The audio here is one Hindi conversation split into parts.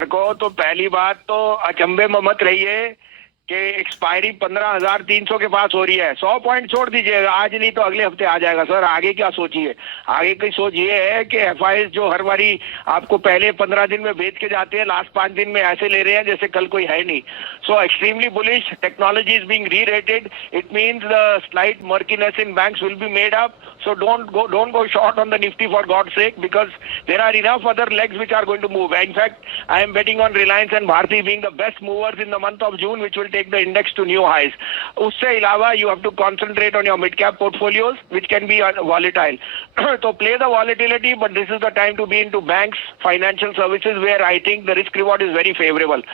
को तो पहली बात तो अचंभे में मत रहिए कि एक्सपायरी 15,300 के पास हो रही है। 100 पॉइंट छोड़ दीजिए, आज नहीं तो अगले हफ्ते आ जाएगा सर। आगे क्या सोचिए, आगे की सोच ये है कि एफआईएस जो हर बारी आपको पहले 15 दिन में बेच के जाते हैं, लास्ट 5 दिन में ऐसे ले रहे हैं जैसे कल कोई है नहीं। So extremely bullish, technology is being re-rated, it means the slight murkiness in banks will be made up. So don't go short on the Nifty for God's sake, because there are enough other legs which are going to move. In fact, I am betting on Reliance and Bharti being the best movers in the month of June, which will take the index to new highs. उससे अलावा you have to concentrate on your mid cap portfolios, which can be volatile. So play the volatility, but this is the time to be into banks, financial services, where I think the risk reward is very favorable.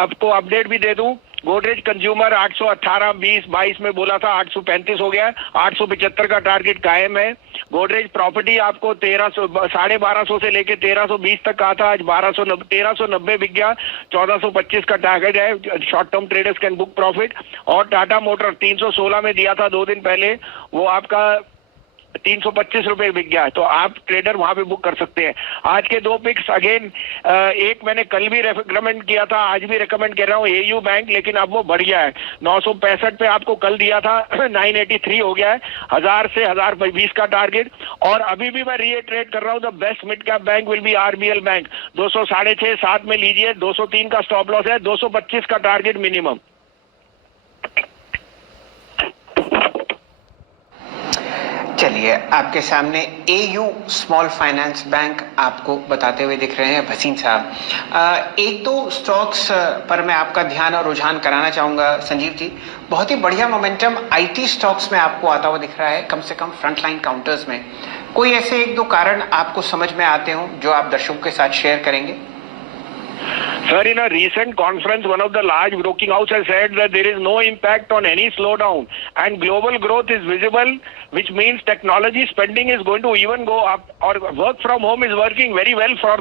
आपको अपडेट भी दे दूं, गोदरेज कंज्यूमर 818 20 22 में बोला था, 835 हो गया है, 875 का टारगेट कायम है। गोदरेज प्रॉपर्टी आपको 1250 से लेके 1320 तक कहा था, आज 1390 बिक गया, 1425 का टारगेट है। Short term traders can book profit. और टाटा मोटर 316 में दिया था 2 दिन पहले, वो आपका 325 रुपए बिक गया है, तो आप ट्रेडर वहां पे बुक कर सकते हैं। आज के 2 पिक्स अगेन, एक मैंने कल भी रेकमेंड किया था, आज भी रेकमेंड कर रहा हूँ, एयू बैंक, लेकिन अब वो बढ़ गया है। 965 पे आपको कल दिया था, 983 हो गया है। 1000 से 1020 का टारगेट। और अभी भी मैं रीइटरेट कर रहा हूँ, the best mid cap bank will be RBL bank. 206.5 में लीजिए, 203 का स्टॉप लॉस है, 225 का टारगेट मिनिमम। चलिए, आपके सामने एयू स्मॉल फाइनेंस बैंक आपको बताते हुए दिख रहे हैं भसीन साहब। एक दो स्टॉक्स पर मैं आपका ध्यान और रुझान कराना चाहूंगा संजीव जी। बहुत ही बढ़िया मोमेंटम आईटी स्टॉक्स में आपको आता हुआ दिख रहा है, कम से कम फ्रंटलाइन काउंटर्स में। कोई ऐसे 1-2 कारण आपको समझ में आते हो जो आप दर्शकों के साथ शेयर करेंगे? Sir, in a recent conference, one of the large broking houses has said that there is no impact on any slowdown and global growth is visible, which means technology spending is going to even go up, or work from home is working very well for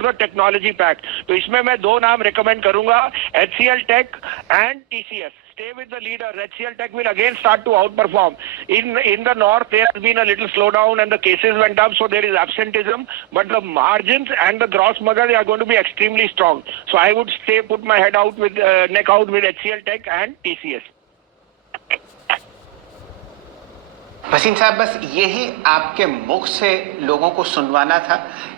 the technology pack. तो इसमें मैं 2 नाम recommend करूंगा, HCL Tech and TCS. Stay with the leader. HCL Tech will again start to outperform. In the north, there has been a little slowdown and the cases went up, so there is absenteeism. But the margins and the gross margin are going to be extremely strong. So I would put my head out with neck out with HCL Tech and TCS. Bhasin साहब, बस यही आपके मुख से लोगों को सुनवाना था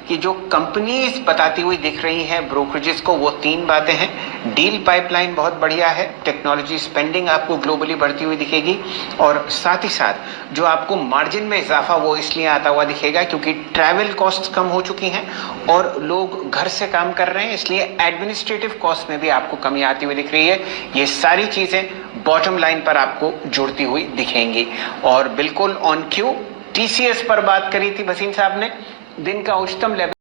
कि जो कंपनीज बताती हुई दिख रही हैं ब्रोकरेजेस को, वो 3 बातें हैं। डील पाइपलाइन बहुत बढ़िया है, टेक्नोलॉजी स्पेंडिंग आपको ग्लोबली बढ़ती हुई दिखेगी, और साथ ही साथ जो आपको मार्जिन में इजाफा वो इसलिए आता हुआ दिखेगा क्योंकि ट्रैवल कॉस्ट कम हो चुकी हैं और लोग घर से काम कर रहे हैं, इसलिए एडमिनिस्ट्रेटिव कॉस्ट में भी आपको कमी आती हुई दिख रही है। ये सारी चीजें बॉटम लाइन पर आपको जुड़ती हुई दिखेंगी। और बिल्कुल ऑन क्यू टीसीएस पर बात करी थी भसीन साहब ने, दिन का उच्चतम लेवल